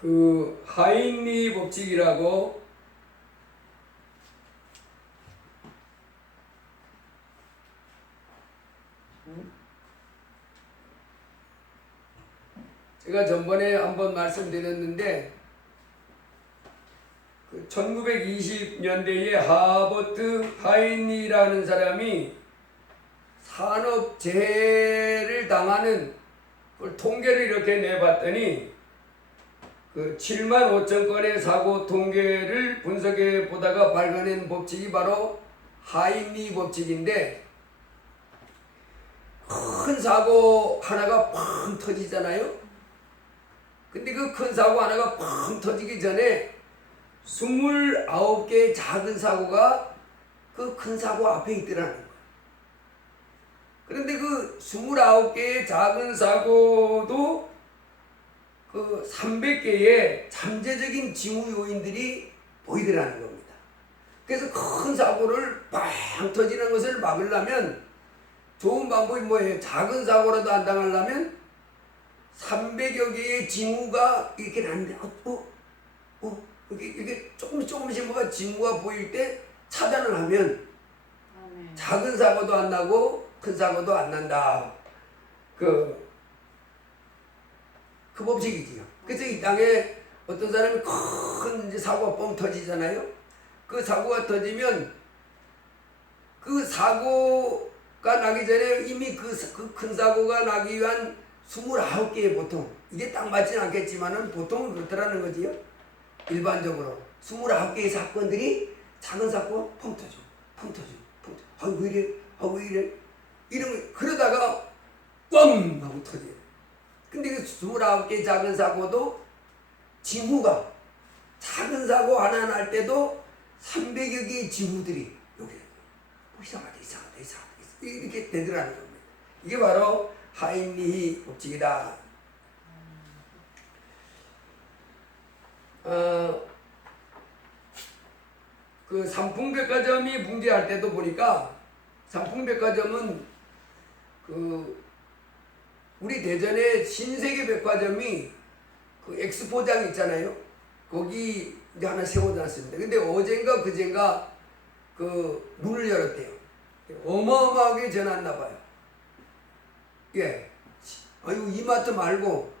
그 하인리 법칙이라고 제가 전번에 한번 말씀드렸는데 그 1920년대에 하버트 하인리라는 사람이 산업재해를 당하는 그 통계를 이렇게 내봤더니 그 7만 5천 건의 사고 통계를 분석해 보다가 발견한 법칙이 바로 하인리 법칙인데, 큰 사고 하나가 팡 터지잖아요. 근데 그 큰 사고 하나가 팡 터지기 전에 29개의 작은 사고가 그 큰 사고 앞에 있더라는 거예요. 그런데 그 29개의 작은 사고도 그 300개의 잠재적인 징후 요인들이 보이더라는 겁니다. 그래서 큰 사고를 빵 터지는 것을 막으려면 좋은 방법이 뭐예요? 작은 사고라도 안 당하려면 300여 개의 징후가 이렇게 나는데 이게 조금씩 뭐가 징후가 보일 때 차단을 하면 작은 사고도 안 나고 큰 사고도 안 난다. 그 법칙이지요. 그래서 이 땅에 어떤 사람이 큰 이제 사고가 뻥 터지잖아요. 그 사고가 터지면 그 사고가 나기 전에 이미 그 큰 사고가 나기 위한 29개의 보통, 이게 딱 맞지는 않겠지만은 보통은 그렇더라는 거지요. 일반적으로 29개의 사건들이 작은 사고 펑 터져. 왜 이래? 왜 이래? 이러면 그러다가 꽝 하고 터져요. 근데 그 29개 작은 사고도 징후가 작은 사고 하나 날 때도 300여 개의 징후들이 여기 이상하다 이렇게 되더라는 겁니다. 이게 바로 하인리 법칙이다. 그 삼풍백화점이 붕괴할 때도 보니까, 삼풍백화점은 그 우리 대전에 신세계백화점이 그 엑스포장 있잖아요. 거기 이제 하나 세워놨습니다. 근데 어젠가 그젠가 그 문을 열었대요. 어마어마하게 전화왔나봐요. 예. 아유, 이마트 말고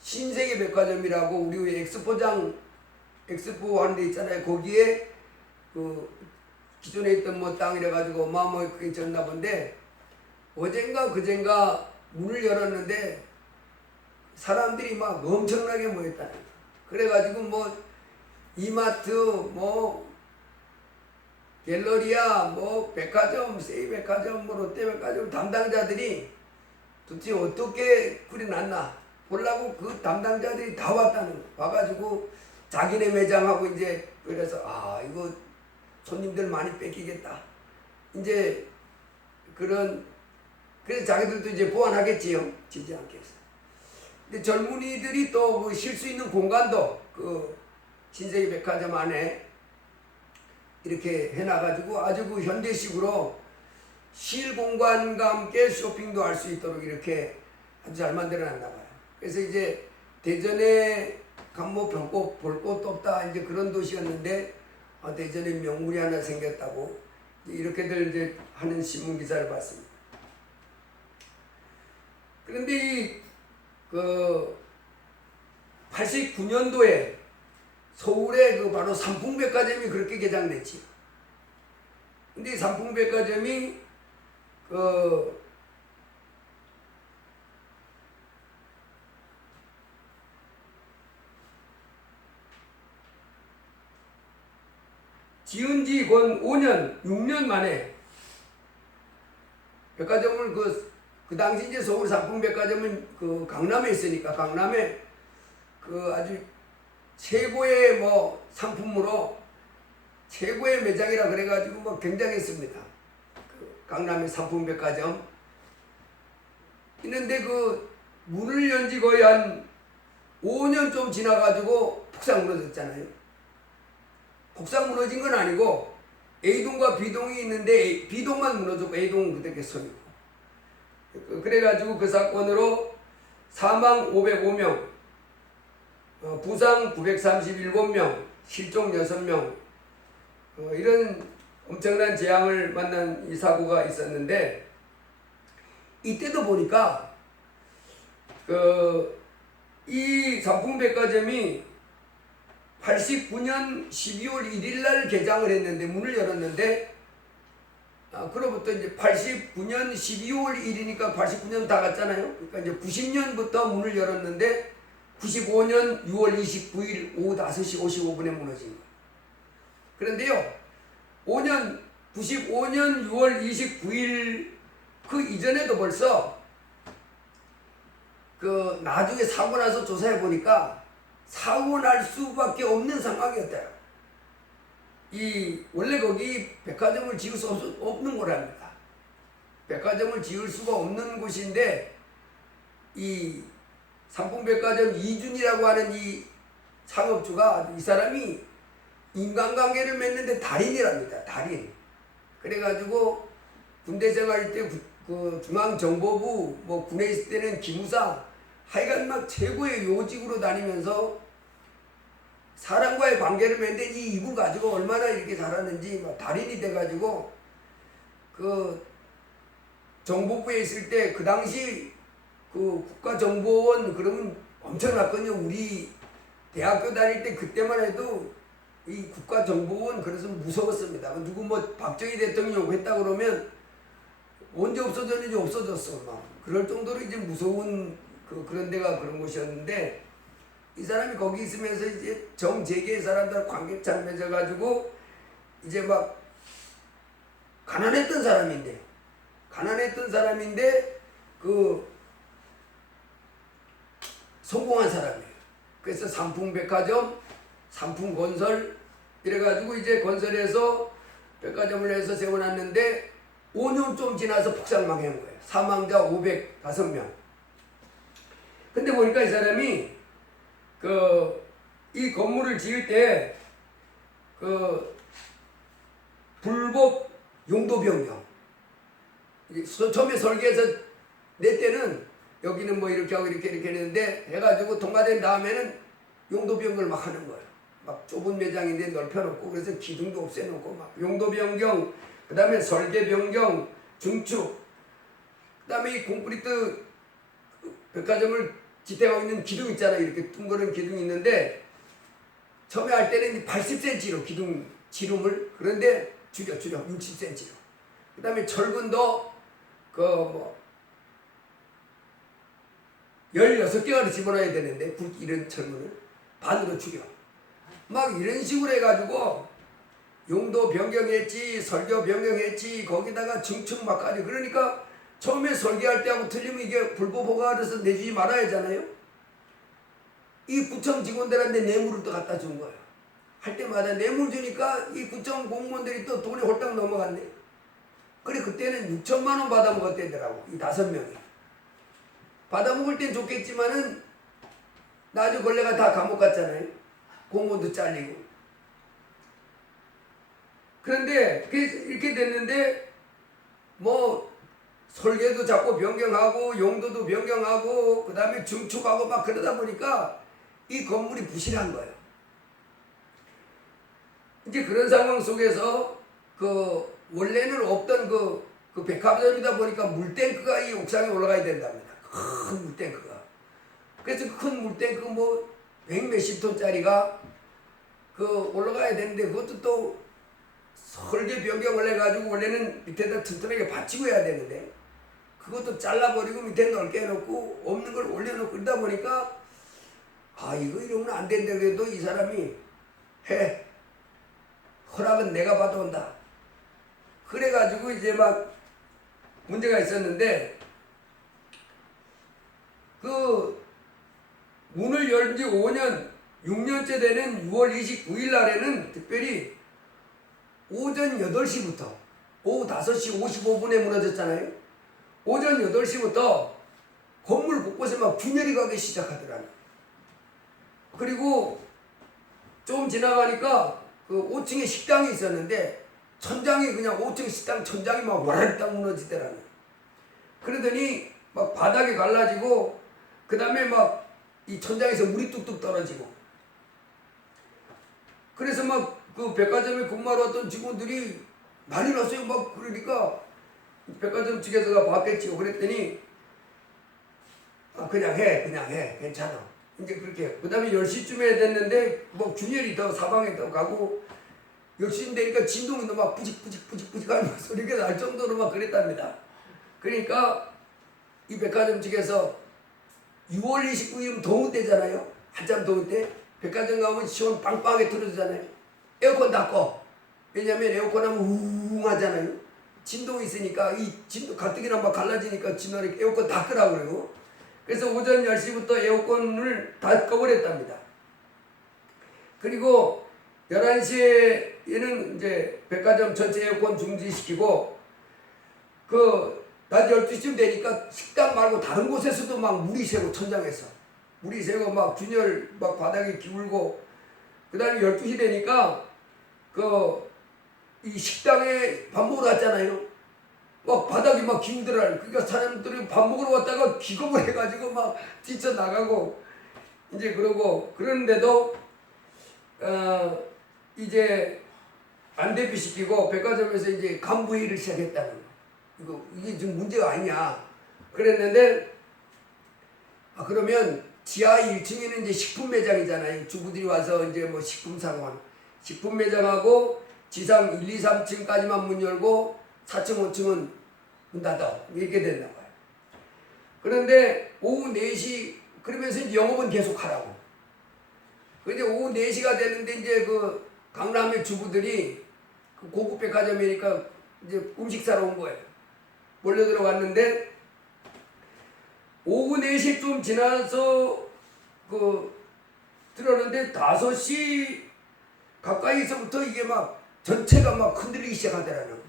신세계백화점이라고 우리 엑스포장, 엑스포 하는 데 있잖아요. 거기에 그 기존에 있던 뭐 땅이라 가지고 어마어마하게 졌나 본데, 어젠가 그젠가 문을 열었는데 사람들이 막 엄청나게 모였다는 거예요. 그래가지고 뭐 이마트, 뭐 갤러리아, 뭐 백화점, 세이백화점, 뭐 롯데백화점 담당자들이 도대체 어떻게 굴이 났나 보려고 그 담당자들이 다 왔다는 거예요. 와가지고 자기네 매장하고 이제, 그래서 이거 손님들 많이 뺏기겠다. 이제 그래서 자기들도 이제 보완하겠지요. 지지 않게 해서. 근데 젊은이들이 또 쉴 수 있는 공간도 그 신세계백화점 안에 이렇게 해놔가지고 아주 그 현대식으로 쉴 공간과 함께 쇼핑도 할 수 있도록 이렇게 아주 잘 만들어놨나 봐요. 그래서 이제 대전에 뭐 별거 볼 것도 없다 이제 그런 도시였는데, 대전에 명물이 하나 생겼다고 이렇게들 이제 하는 신문 기사를 봤습니다. 그런데 그 89년도에 서울에 그 바로 삼풍백화점이 그렇게 개장됐지. 근데 이 삼풍백화점이 그 지은 지 건 5년, 6년 만에 백화점을 그 당시 이제 서울 삼풍백화점은 그 강남에 있으니까 강남에 그 아주 최고의 뭐 상품으로 최고의 매장이라 그래가지고 뭐 굉장했습니다. 그 강남의 삼풍백화점. 있는데 그 문을 연 지 거의 한 5년 좀 지나가지고 폭삭 무너졌잖아요. 폭삭 무너진 건 아니고 A동과 B동이 있는데 B동만 무너졌고 A동은 그대로 서 있고. 그래가지고 그 사건으로 사망 505명, 부상 937명, 실종 6명, 이런 엄청난 재앙을 만난 이 사고가 있었는데, 이때도 보니까 이 삼풍백화점이 89년 12월 1일 날 개장을 했는데, 문을 열었는데, 그로부터 이제 89년 12월 1일이니까 89년 다 갔잖아요. 그러니까 이제 90년부터 문을 열었는데 95년 6월 29일 오후 5시 55분에 무너진 거예요. 그런데요, 95년 6월 29일 그 이전에도 벌써 나중에 사고 나서 조사해 보니까 사고 날 수밖에 없는 상황이었대요. 원래 거기 백화점을 지을 수 없는 거랍니다. 백화점을 지을 수가 없는 곳인데, 이 삼풍백화점 이준이라고 하는 이 창업주가, 이 사람이 인간관계를 맺는데 달인이랍니다. 달인. 그래가지고 군대 생활 때 중앙정보부, 군에 있을 때는 기무사, 하여간 막 최고의 요직으로 다니면서 사람과의 관계를 맺는데 이 이분 가지고 얼마나 이렇게 잘하는지 막 달인이 돼가지고 정보부에 있을 때 그 당시 국가정보원 그러면 엄청났거든요. 우리 대학교 다닐 때 그때만 해도 이 국가정보원 그래서 무서웠습니다. 누구 박정희 대통령이 했다 그러면 언제 없어졌는지 없어졌어. 막 그럴 정도로 이제 무서운 그런 데가 그런 곳이었는데, 이 사람이 거기 있으면서 이제 정재계 사람들 관계 잘 맺어가지고 이제 막 가난했던 사람인데 성공한 사람이에요. 그래서 삼풍백화점, 삼풍건설 이래가지고 이제 건설해서 백화점을 해서 세워놨는데 5년 좀 지나서 폭삭망한 거예요. 사망자 505명. 근데 보니까 이 사람이 이 건물을 지을 때 불법 용도 변경, 처음에 설계해서 내 때는 여기는 이렇게 하고 이렇게 했는데 해가지고 통과된 다음에는 용도 변경을 막 하는 거예요. 막 좁은 매장인데 넓혀놓고, 그래서 기둥도 없애놓고 막 용도 변경, 그 다음에 설계 변경, 중축, 그 다음에 이 콘크리트 백화점을 지탱하고 있는 기둥 있잖아요. 이렇게 둥그런 기둥이 있는데 처음에 할 때는 80cm로 기둥 지름을, 그런데 줄여 60cm로. 그 다음에 철근도 16개를 집어넣어야 되는데 이런 철문을 반으로 줄여. 막 이런 식으로 해가지고 용도 변경했지, 설교 변경했지, 거기다가 증축 막까지. 그러니까 처음에 설계할 때하고 틀리면 이게 불법 허가가 돼서 내주지 말아야 하잖아요. 이 구청 직원들한테 뇌물을 또 갖다 준 거예요. 할 때마다 뇌물 주니까 이 구청 공무원들이 또 돈이 홀딱 넘어갔네. 그래, 그때는 6천만 원 받아먹었대더라고, 이 5명이. 받아먹을 땐 좋겠지만은 나중에 걸레가 다 감옥 갔잖아요. 공무원도 잘리고. 그런데 이렇게 됐는데 설계도 자꾸 변경하고 용도도 변경하고 그 다음에 증축하고 막 그러다 보니까 이 건물이 부실한 거예요. 이제 그런 상황 속에서 원래는 없던 그 백화점이다 보니까 물탱크가 이 옥상에 올라가야 된답니다. 큰 물탱크가. 그래서 큰 물탱크 100몇십 톤짜리가 올라가야 되는데, 그것도 또 설계 변경을 해가지고 원래는 밑에다 튼튼하게 받치고 해야 되는데 그것도 잘라버리고 밑에 넓게 해놓고 없는 걸 올려놓고 그러다 보니까 이거 이러면 안 된다. 그래도 이 사람이 해. 허락은 내가 받아온다. 그래가지고 이제 막 문제가 있었는데, 문을 열은 지 5년, 6년째 되는 6월 29일 날에는 특별히 오전 8시부터 오후 5시 55분에 무너졌잖아요. 오전 8시부터 건물 곳곳에 막 균열이 가기 시작하더라고요. 그리고 좀 지나가니까 5층에 식당이 있었는데 천장이 그냥 5층 식당 천장이 막 와르르 무너지더라고요. 그러더니 막 바닥이 갈라지고 그 다음에 막 이 천장에서 물이 뚝뚝 떨어지고. 그래서 막 그 백화점에 근무하러 왔던 직원들이 난리 났어요. 막 그러니까 백화점 측에서가 봤겠지요. 그랬더니 그냥 해 괜찮아. 이제 그렇게 그 다음에 10시쯤에 됐는데 뭐 균열이 더 사방에 더 가고 10시 되니까 진동이 막 뿌직뿌직 하는 소리가 날 정도로 막 그랬답니다. 그러니까 이 백화점 측에서 6월 29일은 더운 때잖아요. 한참 더울 때 백화점 가면 시원 빵빵하게 틀어주잖아요. 에어컨 다 꺼. 왜냐면 에어컨 하면 우웅 하잖아요. 진동이 있으니까 이 진동 가뜩이나 막 갈라지니까 진동이 에어컨 다 끄라고 그래요. 그래서 오전 10시부터 에어컨을 다 꺼버렸답니다. 그리고 11시에는 이제 백화점 전체 에어컨 중지시키고 그 낮 12시쯤 되니까 식당 말고 다른 곳에서도 막 물이 새고 천장에서 물이 새고 막 균열 막 바닥에 기울고 그 다음에 12시 되니까 이 식당에 밥 먹으러 갔잖아요. 막 바닥이 막 기울더라고요. 그러니까 사람들이 밥 먹으러 왔다가 기겁을 해가지고 막 뛰쳐나가고 이제 그러고 그러는데도 이제 안 대피시키고 백화점에서 이제 간부회의를 시작했다는 거. 이게 지금 문제가 아니냐. 그랬는데 그러면 지하 1층에는 이제 식품 매장이잖아요. 주부들이 와서 이제 뭐 식품 사고 식품 매장하고 지상 1, 2, 3층까지만 문 열고 4층, 5층은 문 닫아. 이렇게 된단 말이에요. 그런데 오후 4시 그러면서 이제 영업은 계속 하라고. 근데 오후 4시가 되는데 이제 그 강남의 주부들이 그 고급 백화점이니까 이제 음식 사러 온 거예요. 몰려 들어갔는데 오후 4시 좀 지나서 들었는데 5시 가까이서부터 이게 막 전체가 막 흔들리기 시작하더라는 거예요.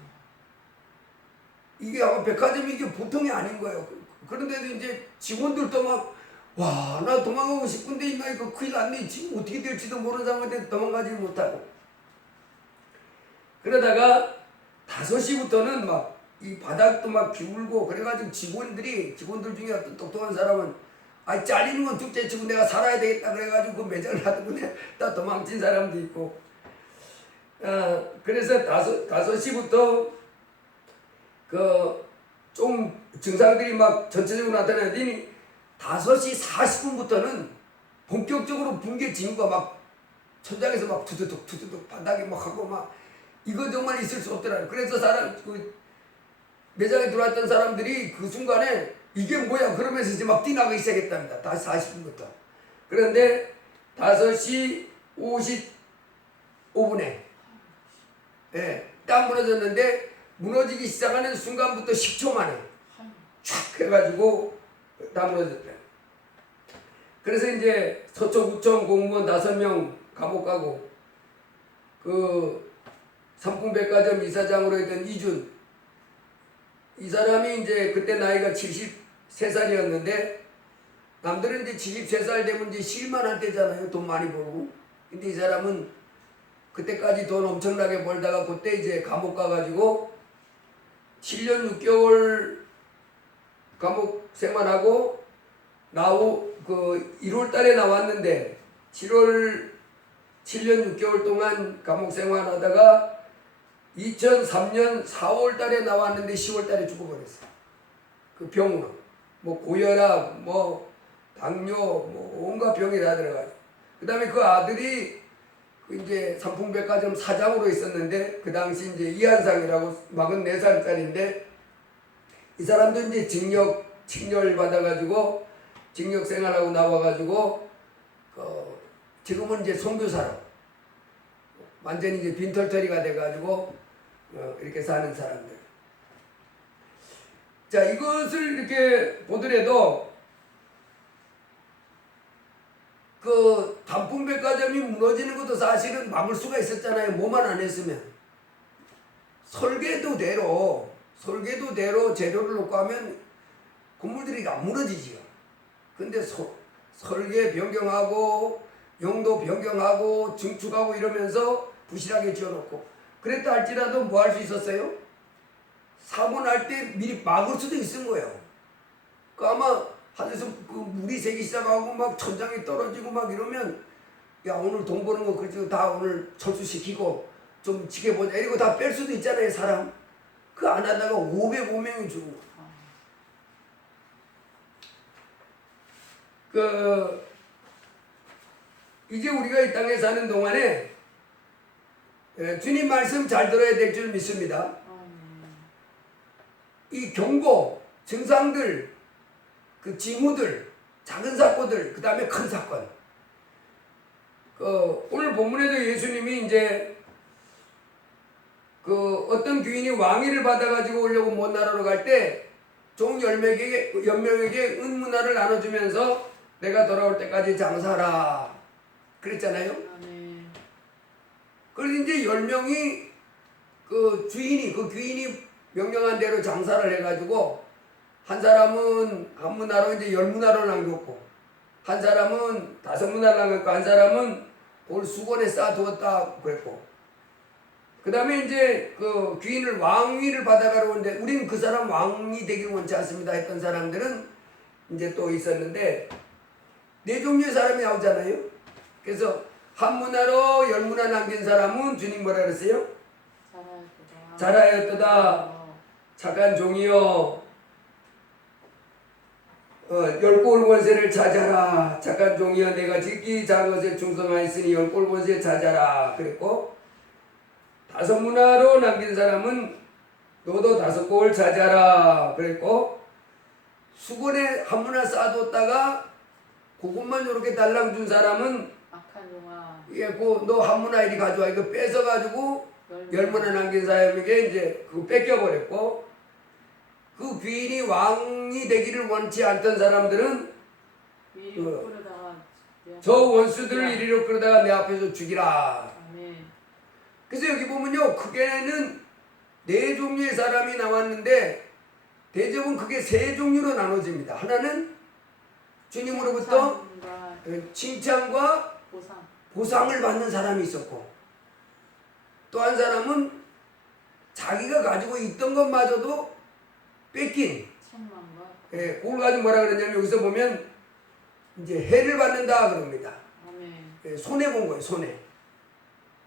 이게 아마 백화점이 이게 보통이 아닌 거예요. 그런데도 이제 직원들도 막 와, 나 도망가고 싶은데 이마 이거 큰일 났네. 지금 어떻게 될지도 모르는 상황인데 도망가지 못하고. 그러다가 5시부터는 막 이 바닥도 막 기울고 그래가지고 직원들 중에 어떤 똑똑한 사람은 잘리는 건 둘째 치고 내가 살아야 되겠다 그래가지고 그 매장을 놔두고 내가 다 도망친 사람도 있고. 그래서 5시부터 좀 증상들이 막 전체적으로 나타나더니 5시 40분부터는 본격적으로 붕괴 징후가 막 천장에서 막 투두둑 바닥에 막 하고 막 이거 정말 있을 수 없더라. 그래서 매장에 들어왔던 사람들이 그 순간에 이게 뭐야 그러면서 이제 막 뛰나가기 시작했답니다. 다시 40분부터. 그런데 5시 55분에 딱 무너졌는데 무너지기 시작하는 순간부터 10초 만에 촥 해가지고 다 무너졌대. 그래서 이제 서초구청 공무원 5명 감옥 가고 삼풍백화점 이사장으로 했던 이준 이 사람이 이제 그때 나이가 73살이었는데 남들은 이제 73살 되면 이제 실만할 때잖아요. 돈 많이 벌고. 근데 이 사람은 그때까지 돈 엄청나게 벌다가 그때 이제 감옥 가가지고 7년 6개월 감옥 생활하고 1월 달에 나왔는데 7년 6개월 동안 감옥 생활하다가 2003년 4월 달에 나왔는데 10월 달에 죽어버렸어요. 그 병으로. 뭐 고혈압, 뭐 당뇨, 뭐 온갖 병이 다 들어가지고. 그 다음에 그 아들이 이제 삼풍백화점 사장으로 있었는데 그 당시 이제 이한상이라고 44살짜리인데 이 사람도 이제 징역 칙렬 받아가지고 징역 생활하고 나와가지고 지금은 이제 선교사로 완전히 이제 빈털터리가 돼가지고 이렇게 사는 사람들. 자, 이것을 이렇게 보더라도 단풍백화점이 무너지는 것도 사실은 막을 수가 있었잖아요. 뭐만 안 했으면. 설계도대로 재료를 놓고 하면 건물들이 안 무너지지요. 근데 설계 변경하고 용도 변경하고 증축하고 이러면서 부실하게 지어놓고 그랬다 할지라도 뭐 할 수 있었어요? 사고 날 때 미리 막을 수도 있은 거예요. 아마 하늘에서 그 물이 새기 시작하고 막 천장이 떨어지고 막 이러면 야 오늘 돈 버는 거 그렇지 다 오늘 철수시키고 좀 지켜보자 이러고 다 뺄 수도 있잖아요 사람. 그 안 하다가 505명이 죽은 거야. 그 이제 우리가 이 땅에 사는 동안에 주님 말씀 잘 들어야 될 줄 믿습니다. 이 경고, 증상들, 그 징후들, 작은 사건들, 그 다음에 큰 사건. 오늘 본문에도 예수님이 이제 그 어떤 귀인이 왕위를 받아가지고 오려고 먼 나라로 갈 때 종 10명에게 은문화를 나눠주면서 내가 돌아올 때까지 장사하라. 그랬잖아요. 그래서 이제 10명이 그 귀인이 명령한 대로 장사를 해가지고 한 사람은 한 문화로 이제 10문화를 남겼고 한 사람은 5문화를 남겼고 한 사람은 돌 수건에 쌓아두었다 그랬고 그 다음에 이제 그 귀인을 왕위를 받아가러 오는데 우리는 그 사람 왕이 되길 원치 않습니다 했던 사람들은 이제 또 있었는데 네 종류의 사람이 나오잖아요. 그래서 한 문화로 10문화 남긴 사람은 주님 뭐라 그랬어요? 잘하였도다. 착한 종이여. 10골 권세를 찾아라. 착한 종이여 내가 지키 작은 것에 충성하였으니 10골 권세 찾아라. 그랬고 5문화로 남긴 사람은 너도 5골 찾아라. 그랬고 수건에 한 문화 쌓아뒀다가 그것만 이렇게 달랑 준 사람은 악한 종아. 예, 너 한 문화 이리 가져와. 이거 뺏어가지고 10문화 남긴 사람에게 이제 그거 뺏겨버렸고 그 귀인이 왕이 되기를 원치 않던 사람들은 저 원수들을 이리로 끌어다가 내 앞에서 죽이라. 그래서 여기 보면요 크게는 4종류의 사람이 나왔는데 대접은 그게 3종류로 나눠집니다. 하나는 주님으로부터 칭찬과 보상을 받는 사람이 있었고 또 한 사람은 자기가 가지고 있던 것마저도 뺏긴 그걸 가지고 뭐라 그러냐면 여기서 보면 이제 해를 받는다 그럽니다. 손해본 거예요. 손해.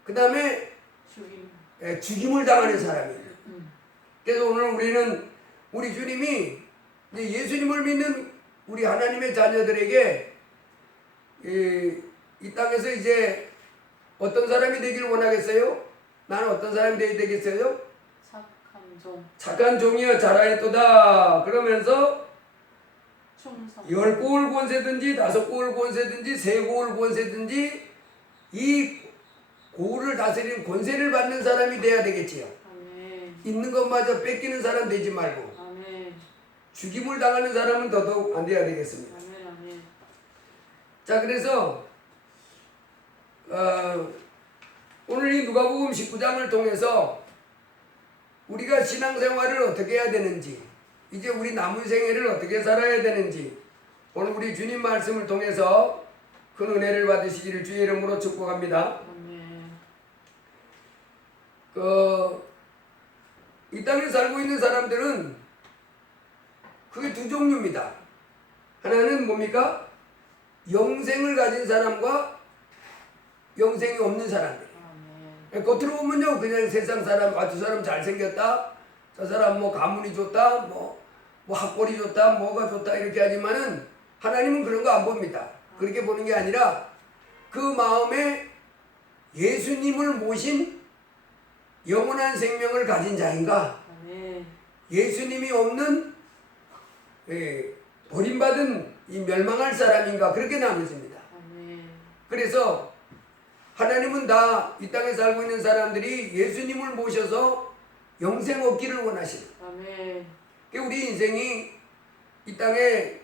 그 다음에 죽임을 당하는 사람이에요. 그래서 오늘 우리는 우리 주님이 이제 예수님을 믿는 우리 하나님의 자녀들에게 이 땅에서 이제 어떤 사람이 되기를 원하겠어요? 나는 어떤 사람이 되겠어요? 착한 종이여 잘하였도다. 그러면서 10골 권세든지 5골 권세든지 3골 권세든지 이 고를 다스리는 권세를 받는 사람이 돼야 되겠지요. 있는 것마저 뺏기는 사람 되지 말고 죽임을 당하는 사람은 더더욱 안 돼야 되겠습니다. 자 그래서 오늘 이 누가복음 19장을 통해서 우리가 신앙생활을 어떻게 해야 되는지 이제 우리 남은 생애를 어떻게 살아야 되는지 오늘 우리 주님 말씀을 통해서 큰 은혜를 받으시기를 주의 이름으로 축복합니다. 이 땅에 살고 있는 사람들은 그게 2종류입니다. 하나는 뭡니까? 영생을 가진 사람과 영생이 없는 사람들. 겉으로 보면요 그냥 세상 사람 저 사람 잘생겼다 저 사람 뭐 가문이 좋다 뭐 학벌이 좋다 뭐가 좋다 이렇게 하지만은 하나님은 그런 거 안 봅니다. 그렇게 보는 게 아니라 그 마음에 예수님을 모신 영원한 생명을 가진 자인가 예수님이 없는 버림받은 이 멸망할 사람인가 그렇게 나눠집니다. 그래서 하나님은 다 이 땅에 살고 있는 사람들이 예수님을 모셔서 영생 얻기를 원하십니다. 우리 인생이 이 땅에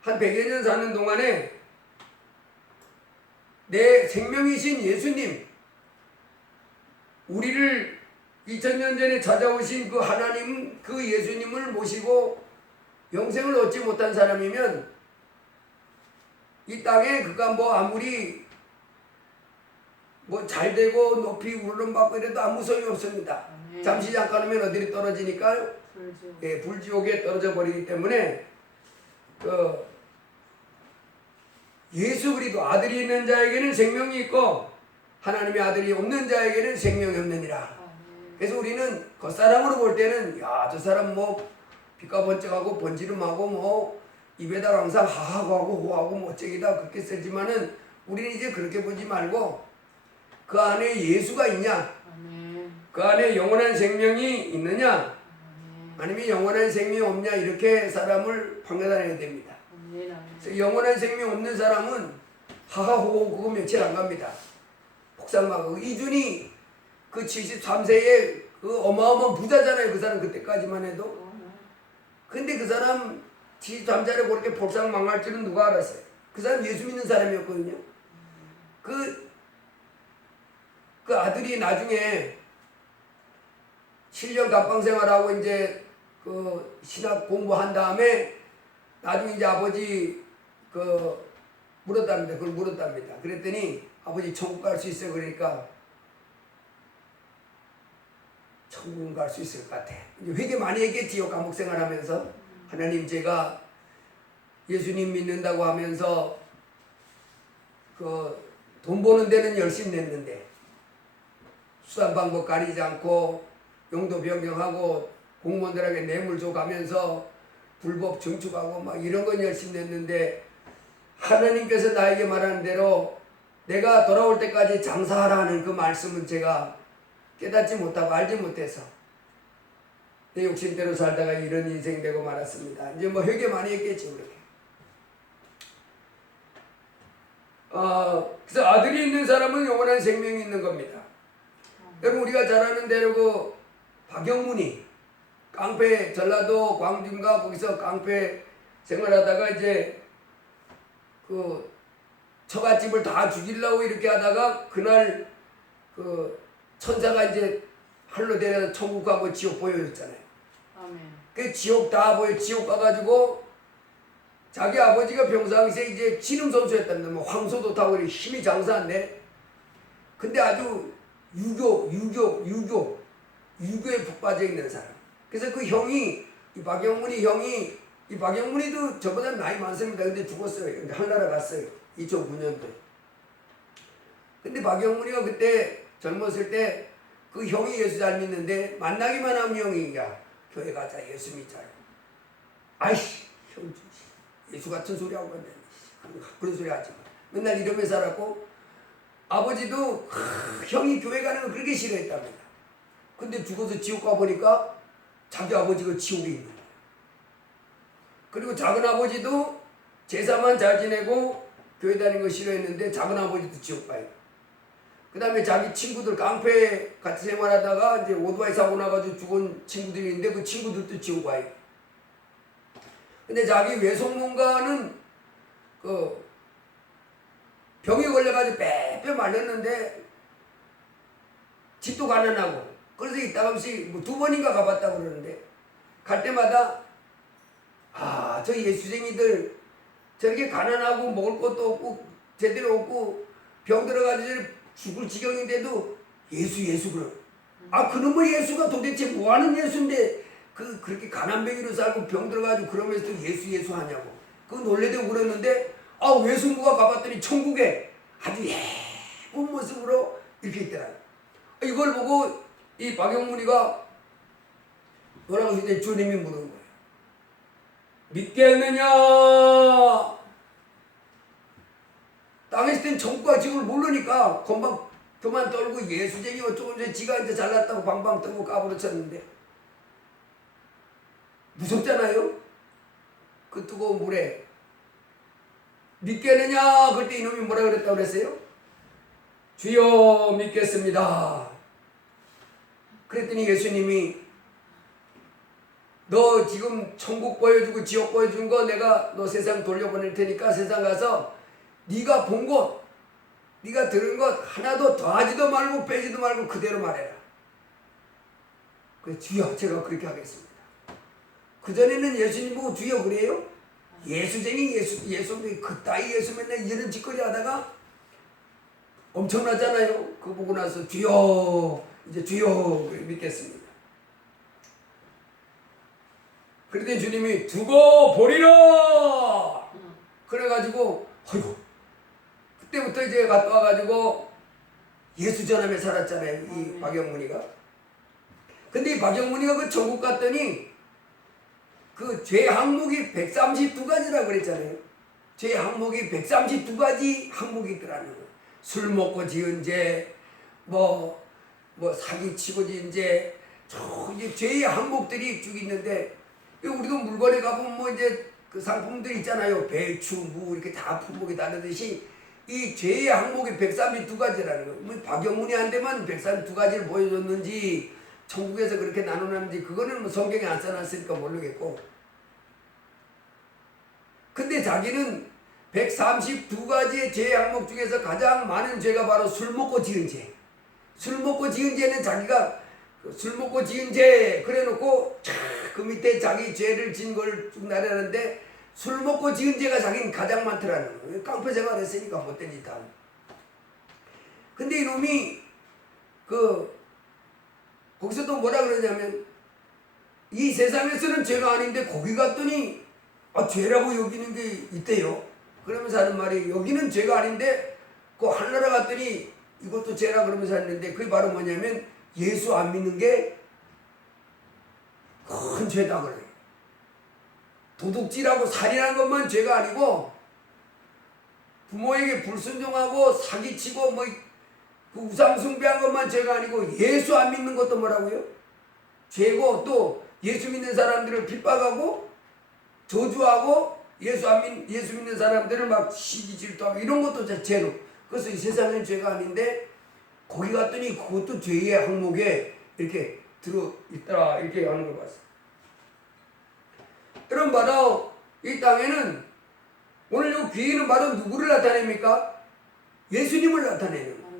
한 100여 년 사는 동안에 내 생명이신 예수님 우리를 2000년 전에 찾아오신 그 하나님 그 예수님을 모시고 영생을 얻지 못한 사람이면 이 땅에 그가 뭐 아무리 뭐 잘되고 높이 울름받고 이래도 아무 소용이 없습니다. 잠시 잠깐 하면 어디로 떨어지니까요? 불지옥에 떨어져 버리기 때문에 그 예수 그리스도 아들이 있는 자에게는 생명이 있고 하나님의 아들이 없는 자에게는 생명이 없느니라. 그래서 우리는 겉사람으로 볼 때는 야, 저 사람 뭐 빛과 번쩍하고 번지름하고 뭐 입에다 항상 하하고 하고 호하고 뭐 어쩌기다 그렇게 쓰지만은 우리는 이제 그렇게 보지 말고 그 안에 예수가 있냐, 그 안에 영원한 생명이 있느냐, 아니면 영원한 생명이 없냐, 이렇게 사람을 판단해야 됩니다. 그래서 영원한 생명 없는 사람은 하하호호 그거 며칠 안 갑니다. 폭삭하고 이준이 그 73세에 그 어마어마한 부자잖아요. 그 사람 그때까지만 해도. 근데 그 사람 73살에 그렇게 폭삭망할 줄은 누가 알았어요? 그 사람 예수 믿는 사람이었거든요. 그 아들이 나중에 7년 갑방 생활하고 이제 그 신학 공부한 다음에 나중에 이제 아버지 물었답니다. 그걸 물었답니다. 그랬더니 아버지 천국 갈 수 있어요? 그러니까 천국은 갈 수 있을 것 같아. 이제 회개 많이 했겠지요. 감옥 생활하면서. 하나님 제가 예수님 믿는다고 하면서 그 돈 버는 데는 열심히 냈는데 수단 방법 가리지 않고 용도 변경하고 공무원들에게 뇌물 줘가면서 불법 증축하고 막 이런 건 열심히 냈는데 하나님께서 나에게 말하는 대로 내가 돌아올 때까지 장사하라는 그 말씀은 제가 깨닫지 못하고 알지 못해서 내 욕심대로 살다가 이런 인생 되고 말았습니다. 이제 뭐 회개 많이 했겠지 그렇게. 그래서 아들이 있는 사람은 영원한 생명이 있는 겁니다. 여러분 우리가 잘 아는 대로 그 박영문이 깡패 전라도 광주인가 거기서 깡패 생활하다가 이제 그 처갓집을 다 죽이려고 이렇게 하다가 그날 그 천사가 이제 할로 데려다 천국 가고 지옥 보여줬잖아요. 아멘. 그 지옥 다 보여 지옥 가가지고 자기 아버지가 평상시에 이제 지름 선수였답니다. 뭐 황소도 타고 힘이 장사한데 근데 아주 유교에 푹 빠져 있는 사람. 그래서 그 형이 이 박영문이도 저보다 나이 많습니다. 근데 죽었어요. 근데 한나라 갔어요. 2009년도에. 근데 박영문이가 그때 젊었을 때 그 형이 예수 잘 믿는데 만나기만 하면 형이 야 교회 가자 예수 믿자. 아이씨 형 예수 같은 소리 하고 있네. 그런 소리 하지 마. 맨날 이러며 살았고 아버지도 형이 교회 가는 거 그렇게 싫어했답니다. 근데 죽어서 지옥 가보니까 자기 아버지가 지옥에 있는 거예요. 그리고 작은 아버지도 제사만 잘 지내고 교회 다니는 거 싫어했는데 작은 아버지도 지옥 가요. 그 다음에 자기 친구들 깡패 같이 생활하다가 이제 오토바이 사고 나가지고 죽은 친구들이 있는데 그 친구들도 지옥 가요. 근데 자기 외숙모가는 그 병이 걸려가지고 빼빼 말렸는데 집도 가난하고 그래서 이따금씩 뭐 2번인가 가봤다고 그러는데 갈 때마다 저 예수쟁이들 저렇게 가난하고 먹을 것도 없고 제대로 없고 병 들어가지고 죽을 지경인데도 예수 그러. 그놈의 예수가 도대체 뭐하는 예수인데 그렇게 가난뱅이로 살고 병 들어가지고 그러면서 예수 하냐고. 그거 놀래대고 그랬는데 외숙모가 가봤더니 천국에 아주 예쁜 모습으로 이렇게 있더라고요. 이걸 보고 이 박영문이가 뭐라고 했더니 주님이 물은 거예요. 믿겠느냐? 땅에 있을 땐 천국과 지옥을 모르니까 금방 그만 떨고 예수쟁이 어쩌고 저쩌고 지가 이제 잘났다고 방방 떠고 까부러쳤는데 무섭잖아요? 그 뜨거운 물에 믿겠느냐? 그때 이놈이 뭐라 그랬다고 그랬어요? 주여 믿겠습니다. 그랬더니 예수님이 너 지금 천국 보여주고 지옥 보여준 거 내가 너 세상 돌려보낼 테니까 세상 가서 네가 본 것, 네가 들은 것 하나도 더하지도 말고 빼지도 말고 그대로 말해라. 그래 주여 제가 그렇게 하겠습니다. 그전에는 예수님 보고 주여 그래요? 예수쟁이 예수 그따위 예수 맨날 이런 짓거리 하다가 엄청나잖아요. 그거 보고 나서 주여 이제 주여 믿겠습니다. 그랬더니 주님이 두고 보리라. 그래가지고 어이구 그때부터 이제 갔다 와가지고 예수 전함에 살았잖아요. 이 박영문이가. 근데 이 박영문이가 그 천국 갔더니 그 죄 항목이 132가지라고 그랬잖아요. 죄 항목이 132가지 항목이 있더라는 거예요. 술 먹고 지은 죄, 뭐 사기치고 지은 죄, 이제 죄의 항목들이 쭉 있는데 우리도 물건에 가보면 뭐 이제 그 상품들 있잖아요. 배추, 무 이렇게 다 품목이 다르듯이 이 죄의 항목이 132가지라는 거예요. 뭐 박영문이 한테만 132가지를 보여줬는지 천국에서 그렇게 나눠놨는지 그거는 뭐 성경에 안 써놨으니까 모르겠고, 근데 자기는 132가지의 죄의 항목 중에서 가장 많은 죄가 바로 술 먹고 지은 죄. 술 먹고 지은 죄는 자기가 술 먹고 지은 죄 그래놓고 그 밑에 자기 죄를 진 걸 쭉 나열하는데 술 먹고 지은 죄가 자기는 가장 많더라는 거예요. 깡패 생활했으니까 못된 짓 하고. 근데 이놈이 거기서 또 뭐라 그러냐면 이 세상에서는 죄가 아닌데 거기 갔더니 죄라고 여기는 게 있대요. 그러면서 하는 말이 여기는 죄가 아닌데 그 하늘나라 갔더니 이것도 죄라 그러면서 했는데 그게 바로 뭐냐면 예수 안 믿는 게 큰 죄다 그래요. 도둑질하고 살인하는 것만 죄가 아니고 부모에게 불순종하고 사기치고 그 우상숭배한 것만 죄가 아니고 예수 안 믿는 것도 뭐라고요? 죄고, 또 예수 믿는 사람들을 핍박하고 저주하고 예수 믿는 사람들을 막 시기 질투하고 이런 것도 죄로. 그래서 이 세상엔 죄가 아닌데 거기 갔더니 그것도 죄의 항목에 이렇게 들어있더라 이렇게 하는 걸 봤어요. 여러분 바로 이 땅에는 오늘 이 귀에는 바로 누구를 나타냅니까? 예수님을 나타내는 거예요.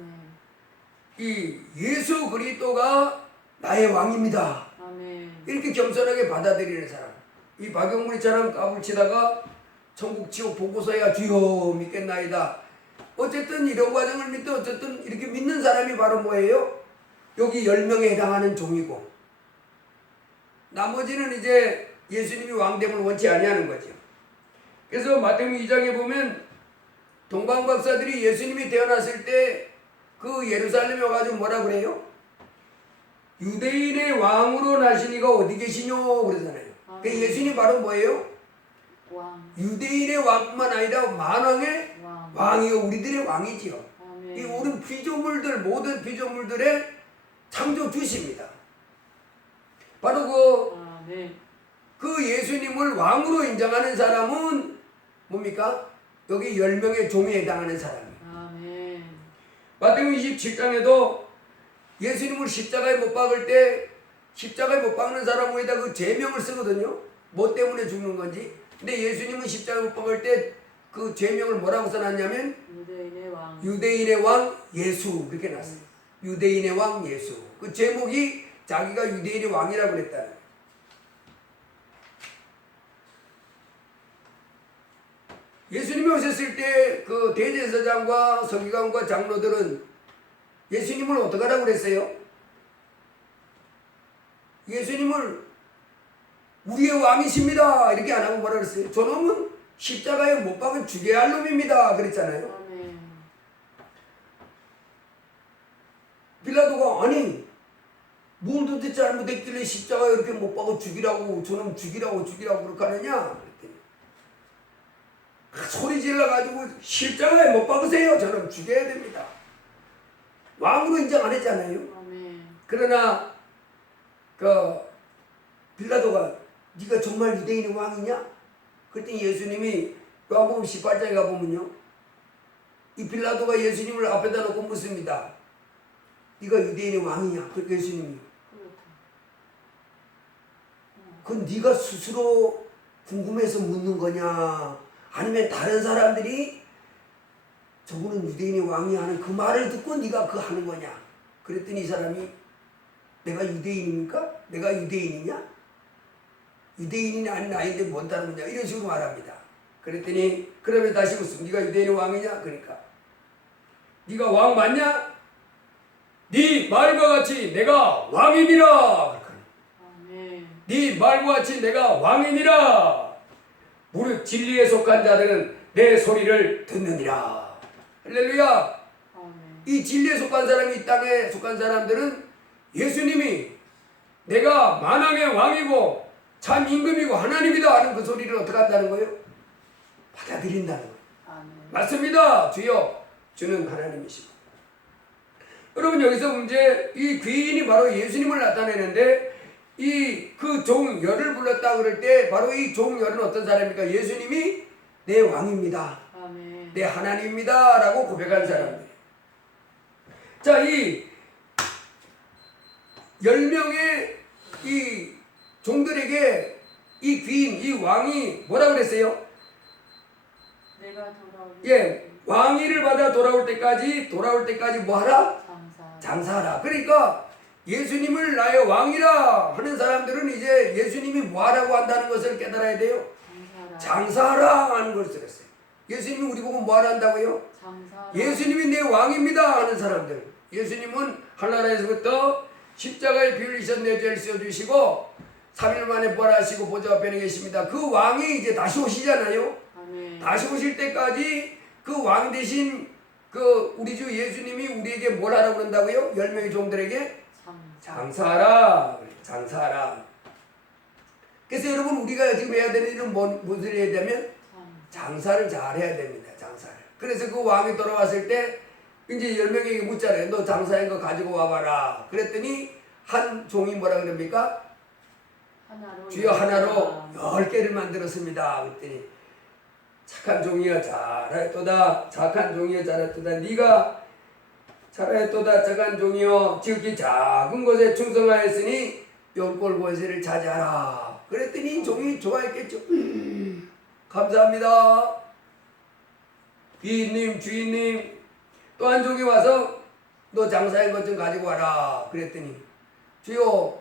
이 예수 그리스도가 나의 왕입니다. 이렇게 겸손하게 받아들이는 사람. 이 박영문이처럼 까불치다가 천국 지옥 보고서야 주여 믿겠나이다. 어쨌든 이런 과정을 믿고 어쨌든 이렇게 믿는 사람이 바로 뭐예요? 여기 10명에 해당하는 종이고 나머지는 이제 예수님이 왕됨을 원치 아니하는 거죠. 그래서 마태복음 2장에 보면 동방박사들이 예수님이 태어났을 때 그 예루살렘에 와가지고 뭐라 그래요? 유대인의 왕으로 나시니가 어디 계시뇨 그러잖아요. 그 예수님이 바로 뭐예요? 왕. 유대인의 왕뿐만 아니라 만왕의 왕이요 우리들의 왕이지요. 이 우리 피조물들 모든 피조물들의 창조주십니다. 바로 그 예수님을 왕으로 인정하는 사람은 뭡니까? 여기 10명의 종에 해당하는 사람이에요. 마태복음 27장에도 예수님을 십자가에 못 박을 때 십자가에 못 박는 사람 위에다 그 죄명을 쓰거든요. 뭐 때문에 죽는 건지. 근데 예수님은 십자가에 못 박을 때 그 죄명을 뭐라고 써놨냐면 유대인의 왕 예수 그렇게 놨어요. 유대인의 왕 예수. 그 제목이 자기가 유대인의 왕이라고 그랬다는 거예요. 예수님이 오셨을 때 그 대제사장과 서기관과 장로들은 예수님을 어떻게 하라고 그랬어요? 예수님을 우리의 왕이십니다 이렇게 안 하고 뭐라 그랬어요? 저놈은 십자가에 못 박은 죽여야 할 놈입니다 그랬잖아요. 빌라도가 아니 뭘 도대체 잘못했길래 십자가에 이렇게 못 박아 죽이라고 저놈 죽이라고 그렇게 하느냐 그랬더니 소리 질러가지고 십자가에 못 박으세요. 저놈 죽여야 됩니다. 왕으로 인정 안 했잖아요. 그러나 그 빌라도가 네가 정말 유대인의 왕이냐? 그랬더니 예수님이 요한복음 18장에 가보면요 이 빌라도가 예수님을 앞에다 놓고 묻습니다. 네가 유대인의 왕이냐? 그렇게 예수님이 그건 네가 스스로 궁금해서 묻는 거냐? 아니면 다른 사람들이 저분은 유대인의 왕이 하는 그 말을 듣고 네가 그거 하는 거냐? 그랬더니 이 사람이 내가 유대인입니까? 내가 유대인이냐? 유대인이 아닌데 뭔 다른 거냐? 이런 식으로 말합니다. 그랬더니 그러면 다시 묻습니다. 네가 유대인의 왕이냐? 그러니까 네가 왕 맞냐? 네 말과 같이 내가 왕이니라. 네 말과 같이 내가 왕이니라. 무릇 진리에 속한 자들은 내 소리를 듣느니라. 할렐루야. 이 진리에 속한 사람이, 이 땅에 속한 사람들은 예수님이 내가 만왕의 왕이고 참 임금이고 하나님이다 하는 그 소리를 어떻게 한다는 거예요? 받아들인다는 거예요. 맞습니다. 주여, 주는 하나님이시고. 여러분, 여기서 문제, 이 귀인이 바로 예수님을 나타내는데 이 그 종 열을 불렀다 그럴 때 바로 이 종 열은 어떤 사람입니까? 예수님이 내 왕입니다. 아멘. 내 하나님입니다 라고 고백한 사람들. 자, 이 10명의 이 종들에게 이 귀인, 이 왕이 뭐라 그랬어요? 내가 돌아올 예, 왕위를 받아 돌아올 때까지 뭐 하라? 장사하라. 그러니까 예수님을 나의 왕이라 하는 사람들은 이제 예수님이 뭐 하라고 한다는 것을 깨달아야 돼요. 장사하라 하는 걸 쓰겠어요. 예수님이 우리 보고 뭐 하라 한다고요? 장사하라. 예수님이 내 왕입니다 하는 사람들. 예수님은 하늘나라에서부터 십자가의 비를 이셔 내 죄를 씌워주시고 3일 만에 부활하시고 보좌 앞에 계십니다. 그 왕이 이제 다시 오시잖아요. 아멘. 다시 오실 때까지 그 왕 대신 그 우리 주 예수님이 우리에게 뭘 하라고 그런다고요? 10명의 종들에게 장사하라. 장사하라. 그래서 여러분, 우리가 지금 해야 되는 일은 무엇을 해야 되면 장사를 잘 해야 됩니다. 장사를. 그래서 그 왕이 돌아왔을 때 이제 10명에게 묻잖아요. 너 장사한 거 가지고 와봐라. 그랬더니 한 종이 뭐라 그럽니까? 주여, 하나로 10개를 만들었습니다. 그랬더니 착한 종이여 잘하였도다. 착한 종이여 잘하였도다. 네가 잘하였도다. 착한 종이여 지극히 작은 곳에 충성하였으니 열골 권세를 차지하라. 그랬더니 종이 좋아했겠죠. 감사합니다. 비인님, 주인님. 또 한 종이 와서 너 장사한 것 좀 가지고 와라. 그랬더니 주여,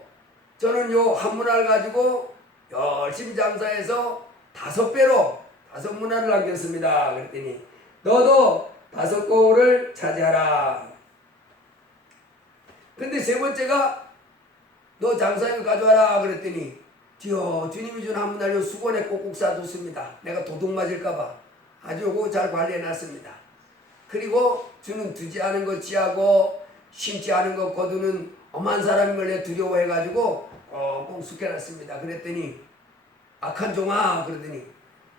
저는 요 한 문화를 가지고 열심히 장사해서 5배로 5문화를 남겼습니다. 그랬더니 너도 5고울을 차지하라. 그런데 세 번째가 너 장사한 거 가져와라. 그랬더니 주여, 주님이 준 한 문화를 수건에 꼭꼭 싸뒀습니다. 내가 도둑 맞을까봐 아주 요거 잘 관리해놨습니다. 그리고 주는 두지 않은 것 지하고 심지 않은 것 거두는 엄한 사람을 내 두려워해가지고 꼭 숙여놨습니다. 그랬더니 악한 종아, 그러더니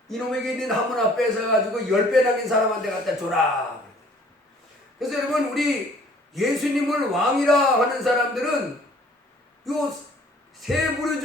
이놈에게 있는 한 문화 뺏어가지고 10배 남긴 사람한테 갖다 줘라. 그래서 여러분, 우리 예수님을 왕이라 하는 사람들은 요 세 부류